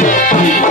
Yeah.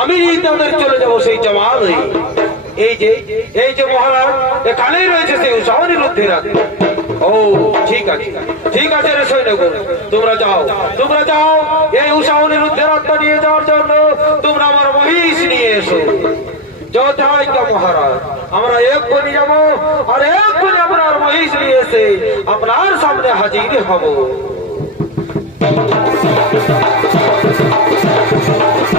আমি তাদের চলে যাব, সেই জমাল এই যে এই যে মহারাজ, এখানেই রয়েছে সেই উসানের মধ্যে ও, ঠিক আছে ঠিক আছে রে তোমরা যাও যাও, এই নিয়ে আমার মহিষ নিয়ে এসো। মহারাজ, আমরা এক আর এক আপনার মহিষ নিয়ে এসে আপনার সামনে হাজির হব। Thank you.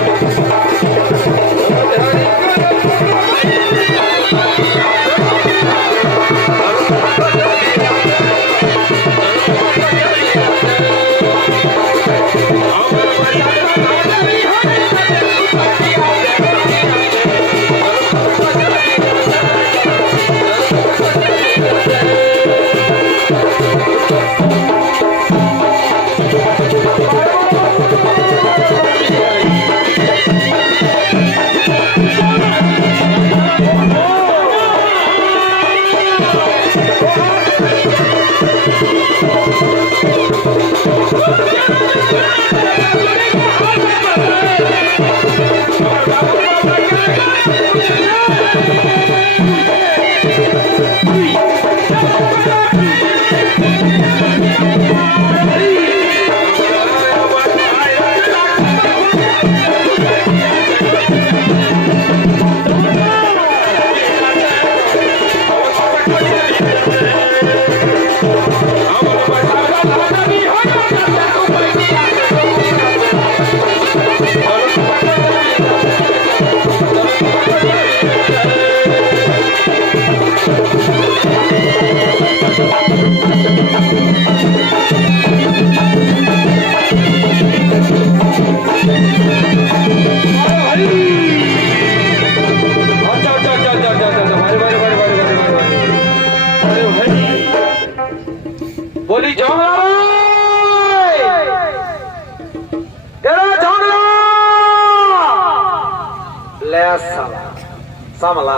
বলি ঝগড়া সামলা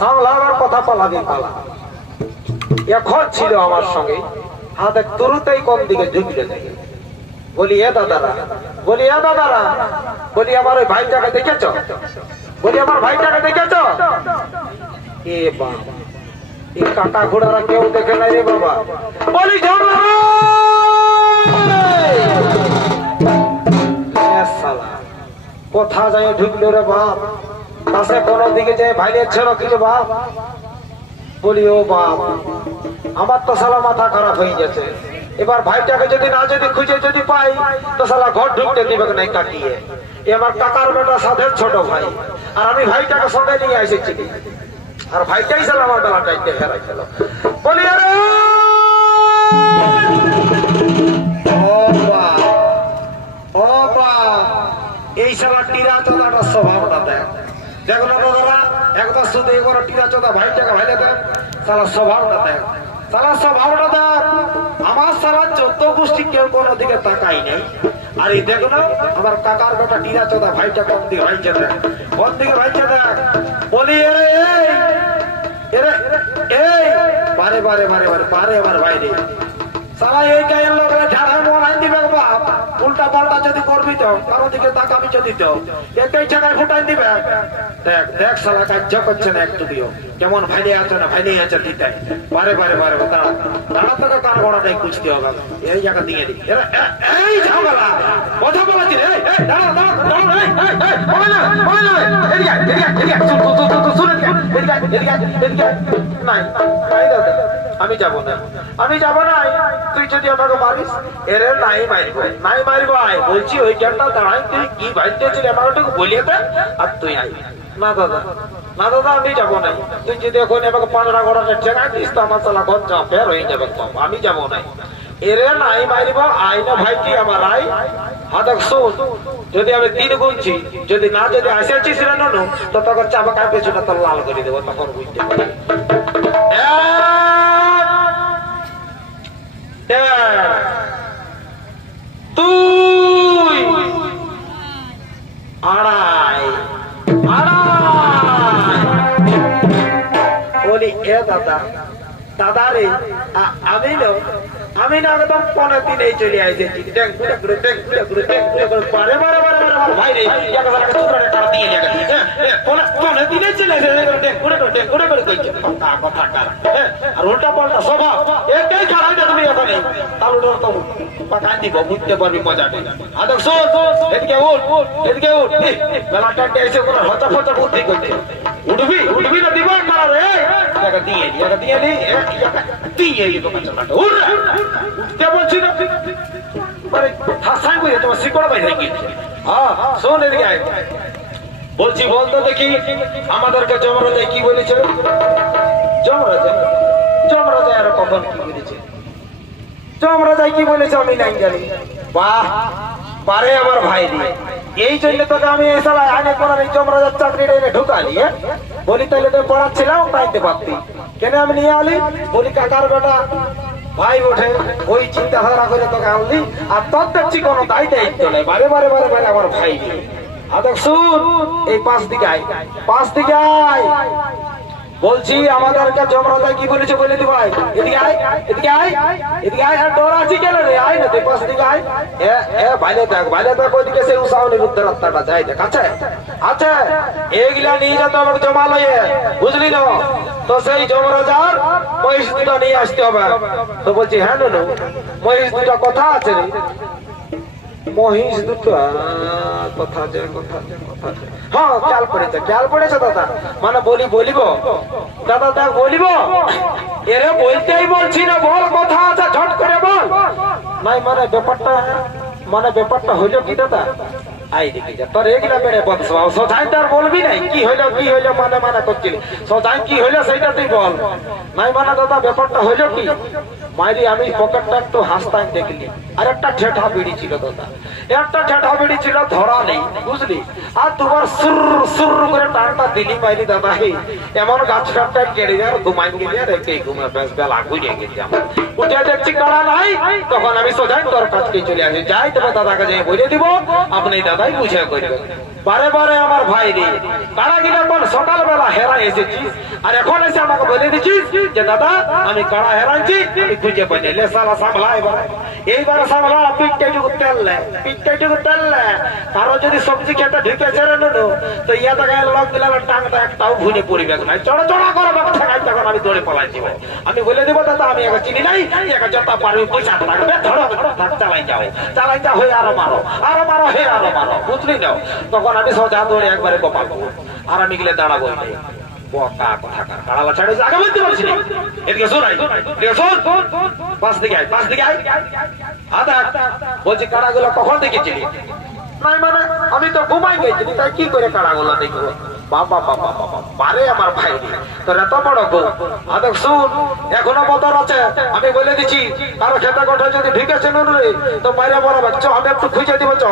সামলা, আমার কথা পালাবি পালা। এখন ছিল আমার সঙ্গে, হাতে তরুতেই কম দিকে ঝুঁকলে দেখে বলি, এ দাদারা, বলি, এ দাদারা, বলি, আমার ওই ভাইটাকে দেখেছ? বলি, আমার ভাইটাকে দেখেছ? এ বাবা। এই কাকা ঘোড়ারা কেউ দেখে নাই রে বাবা। বলি কোথা যায় ঢুকলো রে বাপ? পাশে কোন দিকে যায় ভাইলের ছিল কিছু বাপ? বলি, ও বাপ, আমার তো সালা মাথা খারাপ হয়ে গেছে। এবার ভাইটাকে যদি না যদি খুঁজে যদি পাই, তো সালা ঘর ঢুকতে দিবে নাই কাটিয়ে। এ আমার কাকার বেটা সাধের ছোট ভাই, আর আমি ভাইটাকে সঙ্গে নিয়ে এসেছি। আর ভাইটাই সালা আমার বেলা টাইতে ফেলাই বলি, আরে এই সালা টিরা চোদাটার স্বভাবটা দেখ। দেখল দাদারা একবার শুধু এবার টিরা চোদা ভাইটাকে ভাইলে দেখ সালা স্বভাবটা দেখ। সালা স্বভাবটা দেখ, আমার সালা চোদ্দ গোষ্ঠী কেউ কোনো দিকে তাকাই নেই। আর এই দেখল আমার কাকার বেটা টিরা চোদা ভাইটা কোন দিকে ভাইছে দেখ? কোন দিকে দেখ? বারে বারে বারে বারে বারে বাইরে সালা এই গায়ের লোকরা ঝাড়া মন আইন দিবে বাপ উল্টা পাল্টা যদি করবি তো কারও দিকে তাকাবি যদি তো একটাই ছাড়াই ফুটাই দিবে দেখ দেখ সালা কার্য করছে না একটু দিও কেমন ভাইলে আছে না ভাইলে আছে দিতে বারে বারে বারে দাঁড়া দাঁড়া তোকে কান বড়াটাই বুঝতে হবে এই জায়গা দিয়ে দি এই ঝামেলা কথা বলাচ্ছি রে এই, দাঁড়া দাঁড়া দাঁড়া এই, এই, বলে না, বলে না, এদিকে এদিকে এদিকে শুন, শুন, শুন, শুন, এদিকে এদিকে এদিকে। নাই নাই দাদা আমি যাব না। আমি যাব না তুই যদি আমাকে মারিস এরে নাই মারিব নাই মারিব আয়। বলছি ওই গেটটা দাঁড়াই তুই কি বাড়িতেছিল আমার ওটাকে বলিয়ে দে আর তুই আয়। না দাদা না দাদা আমি যাব না। তুই যদি এখন আমাকে পাঁচটা ঘোড়াটা ঠেকাই দিস তো আমার চালা ঘর যা ফের হয়ে যাবে আমি যাব না। এরে নাই মারিব আয় না ভাই কি আমার হ্যাঁ দেখ শোন যদি আমি তিন গুনছি যদি না যদি আসেছিস রে ননু তো তখন চাপা কার পেছনে তোর লাল করে দেবো তখন বুঝতে দেড়, আড়াই, আড়াই। বলি এ দাদা দাদা রে আমি আমি না একদম পনেরো দিনে চলে আসেছি ট্যাঙ্ক করে ট্যাঙ্ক করে ট্যাঙ্ক করে বারে বারে বারে বারে বারে ভাই রে এক হাজার টাকা চুদ্রাটা টাকা দিয়ে যাবে পনেরো দিনে চলে এসেছে ট্যাঙ্ক করে ট্যাঙ্ক করে কইছে কথা কথা কার? হ্যাঁ, আর উল্টা পাল্টা স্বভাব। এটাই খারাপ তুমি এখন। তালু ডর তো পাকান দিব বুঝতে পারবি মজাটা। আদর শোন এদিকে উঠ এদিকে উঠ। বেলা টাইমটা এসে কোনো হচা ফচা বুদ্ধি করছে। উঠবি উঠবি না দিব না রে তোমার উঠতে বলছি না। তোমার শিকড় বাইরে গিয়েছে। হ্যাঁ শোন এদিকে বলছি বলতো দেখি আমাদেরকে জমরাজায় কি বলেছিল জমরাজা জমরাজা আর কখন কি বলেছে? জমরাজায় কি বলেছে আমি নাই জানি। বাহ, পারে আমার ভাই দিয়ে। এই জন্য তোকে আমি এসব আগে করার এই জমরাজার চাকরিটা এনে ঢুকালি হ্যাঁ? বলি তাহলে তো পড়াচ্ছিলাম পাইতে পারতি। কেন আমি নিয়ে আলি? বলি, কাকার বেটা ভাই ওঠে, ওই চিন্তাধারা করে তোকে আনলি, আর তোর দেখছি কোনো দায় দায়িত্ব নেই। বারে বারে বারে বারে আমার ভাই আদক শুন এই পাঁচ দিকে আয় পাঁচ দিকে আয়। বলছি আমাদেরকে জমরাজায় কি বলেছে বলে দি ভাই এদিকে আয় এদিকে আয় এদিকে আয় আর ডর আছি কেন রে? আয় না তুই পাশ দিকে আয়। এ এ ভাইলে দেখ ভাইলে আছে? নিয়ে যেতে তো সেই মহিষ দুটা নিয়ে আসতে হবে। তো বলছি হ্যাঁ মহিষ দুটা কথা আছে মহিষ দুটো কথা আছে কথা আছে কথা আছে হ্যাঁ খেয়াল পড়েছে খেয়াল পড়েছে দাদা মানে বলি বলিব দাদা দেখ বলিব এরে বলতেই বলছি না বল কথা আছে ঝট করে বল নাই মানে ব্যাপারটা মানে ব্যাপারটা হইল কি দাদা আই দেখি যা তোর এগুলা বেড়ে বলছ সোজাই তার বলবি নাই কি হইল কি হইল মানে মানে করছিলি সোজাই কি হইল সেইটা তুই বল নাই মানে দাদা ব্যাপারটা হইল কি মাইরি, আমি পকেটটা একটু হাসতাই দেখলি। আর একটা ঠেঠা বিড়ি ছিল দাদা একটা ঠেঠা বিড়ি ছিল, ধরা নেই, বুঝলি? আর তোমার সুর সুর করে টানটা দিলি মাইরি দাদা। হে, এমন গাছ কাটটা কেড়ে আর ঘুমাই গেলি, আর একে ঘুমে বেশ বেলা ঘুরিয়ে গেছি আমার। উঠে দেখছি কাড়া নাই, তখন আমি সোজাই তোর কাছকে চলে আসি। যাই তবে দাদাকে যাই বলে দিব, আপনি দাদাই বুঝে করবেন। বারে বারে আমার ভাই রে। কাড়া গিলা বল, সকালবেলা হেরা এসেছিস আর এখন এসে আমাকে বলে দিচ্ছিস যে, দাদা, আমি কাড়া হেরাইছি? আমি খুঁজে পাইনি। লে সালা সামলা এবার এইবার সামলা পিঠটা টুকু তেললে, পিঠটা টুকু তেললে। কারও যদি সবজি খেতে ঢুকে ছেড়ে নেলো, তো ইয়া দেখা লোক দিলাম টাংটা একটাও ভুলে পরিবে না। চড়া চড়া করে তখন আমি দৌড়ে পলাই দিব। আমি বলে দেবো, দাদা, আমি একা চিনি নাই, একা যত পারবি পয়সা লাগবে ধরো চালাই যাও। চালাই যাও হয়ে আরও মারো আরও মারো, হে আরও মারো, বুঝলি না? তখন আমি সোজা দৌড়ে একবারে কপাল আর আমি গেলে দাঁড়াবো মানে আমি তো ঘুমাই গেছি তাই কি করে কাড়াগুলো দেখব বাবা বাবা বাবা পারে আমার ভাই তোর এত বড় গো আদক শুন এখনও বদর আছে আমি বলে দিচ্ছি কারও খেতে কোঠা যদি ঢুকেছে নুন রে তো বাইরে বড় বাচ্চ আমি একটু খুঁজে দিব চ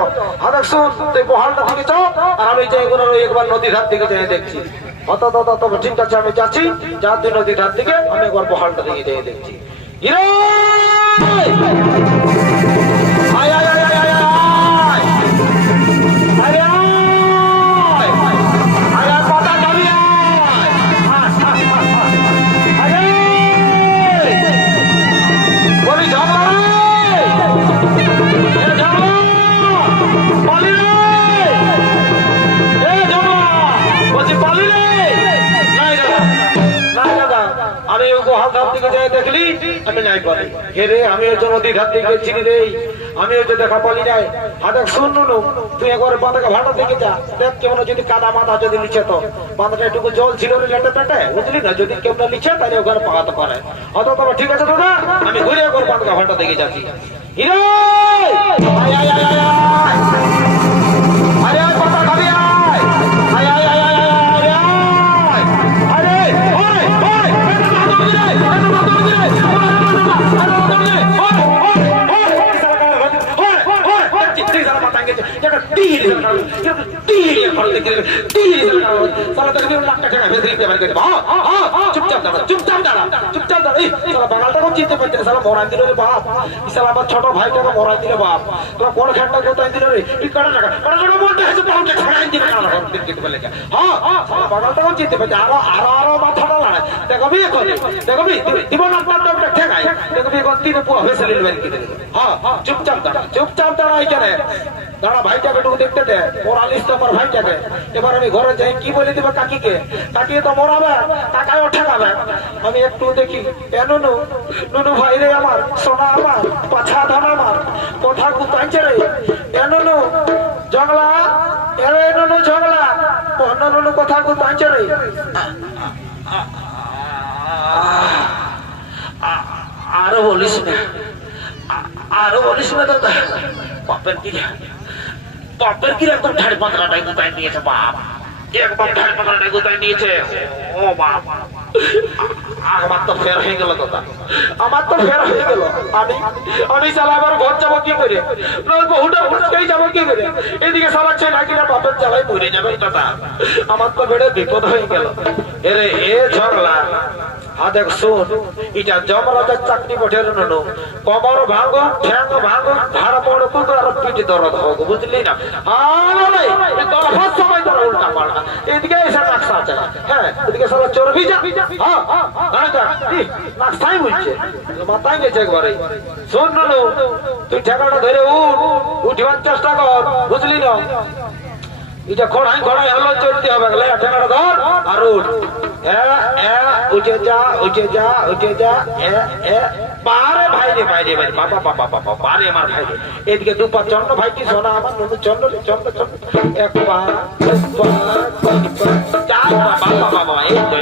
আদক শুন তুই বহালটা থেকে চ আর আমি যাই কোনো একবার নদী ধার থেকে যাই দেখছি অতত অত ঠিক আছে, আমি যাচ্ছি। যার দুই নদীর হাত থেকে আমি একবার পাহাড়টা দিয়ে দেখছি। পারি আমি জন্য নদীর থেকে চিনি দেই আমি ওই যে দেখা পালি নাই। হাতে শূন্য নুনু, তুই একবার বাঁধাকে ভাটা থেকে যা। দেখ কেমন যদি কাদা মাথা যদি নিচে তো। বাঁধাটা একটু জল ছিল লেটে পেটে। বুঝলি না, যদি কেউ না নিচে তাহলে ওখানে পাকাতে পারে। অত তবে ঠিক আছে দাদা? আমি ঘুরে একবার বাঁধাকে ভাটা দেখে যাচ্ছি। হিরো! দিয়ে মানে কইতে বাবা চুপচাপ দাঁড়া চুপচাপ দাঁড়া চুপচাপ দাঁড়া। এই সারা বাঙালটাকে চিনতে পারতে সারা মরাই দিল রে বাপ। ইসালা আমার ছোট ভাইটাকে মরাই দিল বাপ? তোরা কোন ঘাটটা কোথায় দিল রে? এই কাটা টাকা কাটা টাকা দেখবি দেখবি? দিব হ্যাঁ এবার আমি একটু দেখি এ নুনু নুনু ভাই রে আমার সোনা আমার পাছা ধান আমার কথা কুতাইছে রে এ নুনু জগলা নুনু জগলা পন্ন নুনু কথা কুতাইছে রে আ- আরও বলিস না। আরও বলিস না বাপের কি বাপের কি একদম ঠাড়ি পাতলাটাই গুতাই নিয়েছে বাপ। একদম ঠাড়ি পাতলাটাই গুতাই নিয়েছে? ও বাপ। আমার তো ফের হয়ে গেল দাদা। আমার তো ফের হয়ে গেল। আমি আমি সালা আবার ঘর যাব কি করে? বহুটা ফুচকাই যাব কি করে? এদিকে সালা ছেলে কিনা বাপের জ্বালাই মরে যাবে দাদা। আমার তো বেড়ে বিপদ হয়ে গেল। এরে, এ ঝগড়া। হ্যাঁ হ্যাঁ চেষ্টা কর বুঝলি না? এটা খড়াই খড়াই হলো চলতে হবে। আর উঠ। ভাই রে ভাই রে ভাই বাবা বাবা বাবা ভাই রে এদিকে দুপা চন্দ্র ভাই কি সোনা? আমার নতুন চন্দ্র চন্দ্র চন্দ্র। এক দুবার, চার বাবা বাবা এই তো।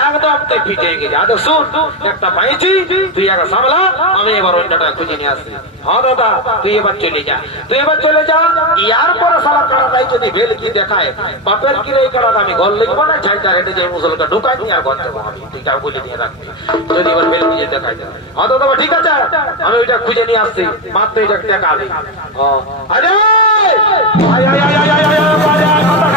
একদম ফিটে গেছে শুন একটা পাইছি তুই সামলা আমি এবার অন্যটা খুঁজে নিয়ে আসছি হ্যাঁ দাদা তুই এবার চলে যা তুই এবার চলে যা ইয়ার পরে যদি কি দেখায় বাপের আমি ঘর লিখব না মুসলকে ঢুকাই আর ঘর দেবো আমি তুই বলে নিয়ে রাখবি যদি এবার ভেল কি দেখায় হ্যাঁ দাদা ঠিক আছে আমি ওইটা খুঁজে নিয়ে আসছি মাত্র এটা আরে আয় আয় আয় আয় আয় আয় আয়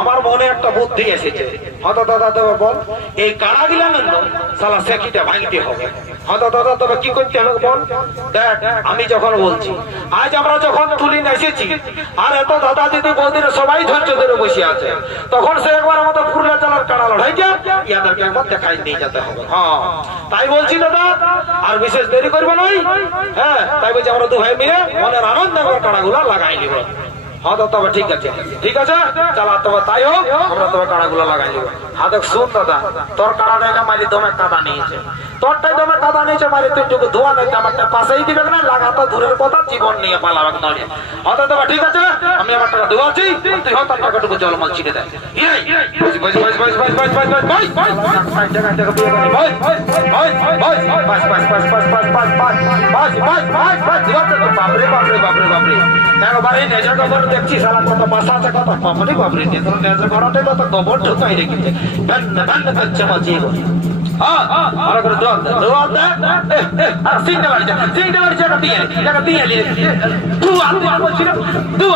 আমার মনে একটা বুদ্ধি এসেছে। হত দাদা বল, এই কাড়া গিলা নেন সালা সেকিটা ভাঙতে হবে। হত দাদা তবে কি করতে হবে বল দেখ আমি যখন বলছি আজ আমরা যখন তুলি এসেছি আর এত দাদা দিদি বৌদিরা সবাই ধৈর্য ধরে বসে আছে তখন সে একবার আমাদের পুরুলিয়া জেলার কাড়া লড়াই যা ইয়াদেরকে একবার দেখাই নিয়ে যেতে হবে। হ্যাঁ। তাই বলছি দাদা আর বিশেষ দেরি করবে নাই হ্যাঁ তাই বলছি আমরা দু ভাই মিলে মনের আনন্দ একবার কাড়াগুলা লাগাই নিব। হ্যাঁ তবে ঠিক আছে ঠিক আছে চালা তবে তাই হোক আমরা তবে কাড়াগুলো লাগাই নিব। হ্যাঁ দেখ শুন দাদা তোর কাড়াটা না মারি দমে কাদা নিয়েছে। তোরটাই তো আমার দাদা নিয়েছে মারে তুই টুকু ধোয়া নাই আমারটা পাশেই দিবে না লাগাতো দূরের কথা জীবন নিয়ে পালাবে না অর্থাৎ তোমার ঠিক আছে আমি আমার টাকা ধোয়াছি তুই হয়তো টাকাটুকু জলমল ছিটে দেয় বাপরে বাপরে বাপরে বাপরে একবারে নেজের দেখছি সারা কত বাসা আছে কত বাপরে বাপরে নেজের ঘরটাই কত গোবর ঢুকাই রেখেছে হ্যাঁ আর সিংটা বাড়ি বাড়ি তু তু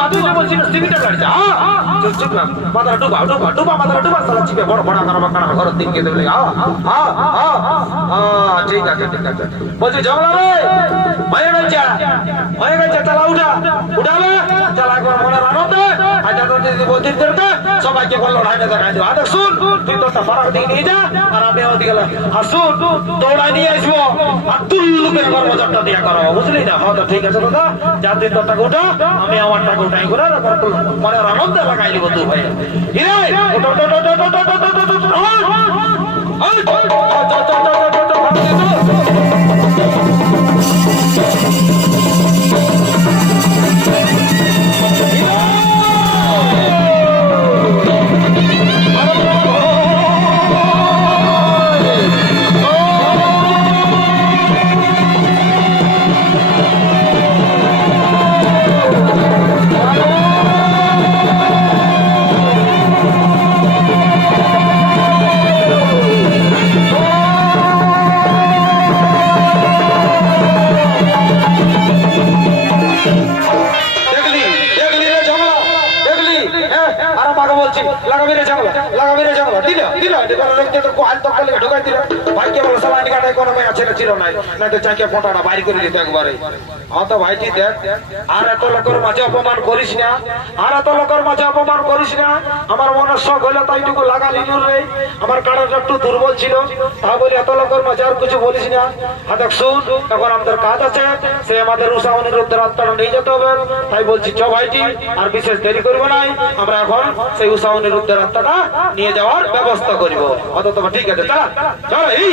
হ্যাঁ ডুবা ডুবা ডুবা মাথা ডুবা বড় বড় ঘর দিকে দেবে হ্যাঁ হ্যাঁ হ্যাঁ হ্যাঁ ঠিক আছে ঠিক আছে বলছি জমলা রে হয়ে গেছে হয়ে চালা উঠা উঠাবে চালা একবার মনের আনন্দে আজ দিদি বৌদিদেরকে সবাইকে বলল লড়াইটা দেখাই দেবো আরে শুন তুই তোরটা দিকে নিয়ে যা আর আমি ওদিকে আর শুন দৌড়াই নিয়ে আসব আর তুল্লু করে ঘর বাজারটা দিয়ে করাবো বুঝলি না হয়তো ঠিক আছে দাদা যার দিন তোর আমি আমার টাকা উঠাই করে মনে আনন্দ লাগাই তুই ভাই থেকে পোটাটা বাইর করে দিতে একবারে। হ্যাঁ তো ভাইটি দেখ আর এত লোকের মাঝে অপমান করিস না আর এত লোকের মাঝে অপমান করিস না আমার মনের শখ হইল তাইটুকু লাগা লিলুর রে আমার কারণটা একটু দুর্বল ছিল তা বলি এত লোকের মাঝে আর কিছু বলিস না হ্যাঁ দেখ শুন এখন আমাদের কাজ আছে সে আমাদের উষা অনিরুদ্ধের আত্মাটা নিয়ে যেতে হবে তাই বলছি চ ভাইটি আর বিশেষ দেরি করব নাই আমরা এখন সেই উষা অনিরুদ্ধের আত্মাটা নিয়ে যাওয়ার ব্যবস্থা করিব অত তোমার ঠিক আছে চল চল এই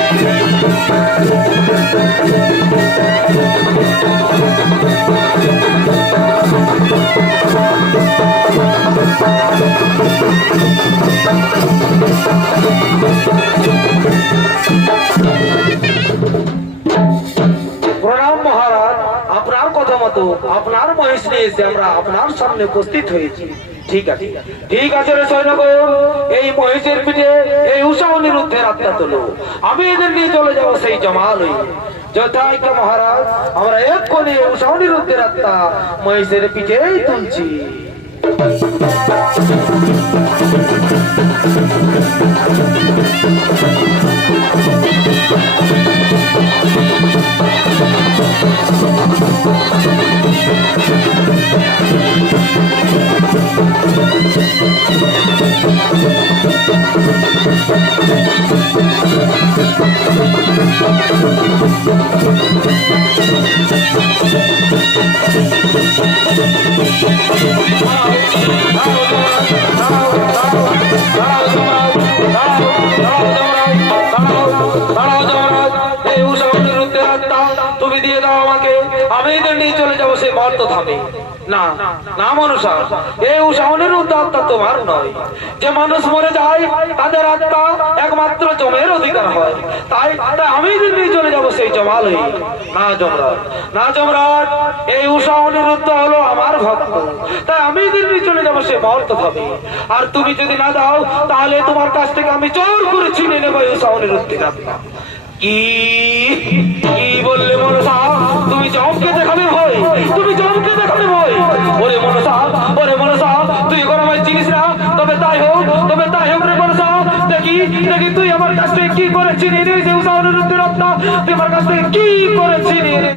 মতো আপনার মহেশ নিয়ে এসে আমরা আপনার সামনে উপস্থিত হয়েছি। ঠিক আছে? ঠিক আছে রে সৈন্যগণ এই মহেশের পিঠে এই উষা অনিরুদ্ধের আত্মা তোলো। আমি এদের নিয়ে চলে যাব সেই জমাল যথাজ্ঞা মহারাজ, আমরা এক করে উষা অনিরুদ্ধের আত্মা মহেশের পিঠেই তুলছি। Thank దేవుడు నృత్య দিয়ে দাও আমাকে। আমি এদের নিয়ে চলে যাব সেই মর্ত ধামে। না এই তোমার নয়। যে মানুষ মরে যায়, তাদের আত্মা একমাত্র জমের অধিকার হয়। তাই আমি নিয়ে চলে যাব সেই জমাল না যমরাজ না যমরাজ এই উষা অনিরুদ্ধ হলো আমার ভক্ত। তাই আমি নিয়ে চলে যাব সে মর্ত ধামে। আর তুমি যদি না দাও, তাহলে তোমার কাছ থেকে আমি জোর করে ছিনে নেব উষা অনিরুদ্ধের আত্মা কি বললে মনসা, তুমি চমকে দেখাবে ভয়, তুমি চমকে দেখাবে ভয়। ওরে মনসা ওরে মনসা, তুই গরমের জিনিস না? তবে তাই হোক, তবে তাই হোক রে মনসা। দেখি দেখি তুই আমার কাছ থেকে কি করে চিনি রে যে উদাহরণ আত্মা তুই আমার কাছ থেকে কি করে চিনি রে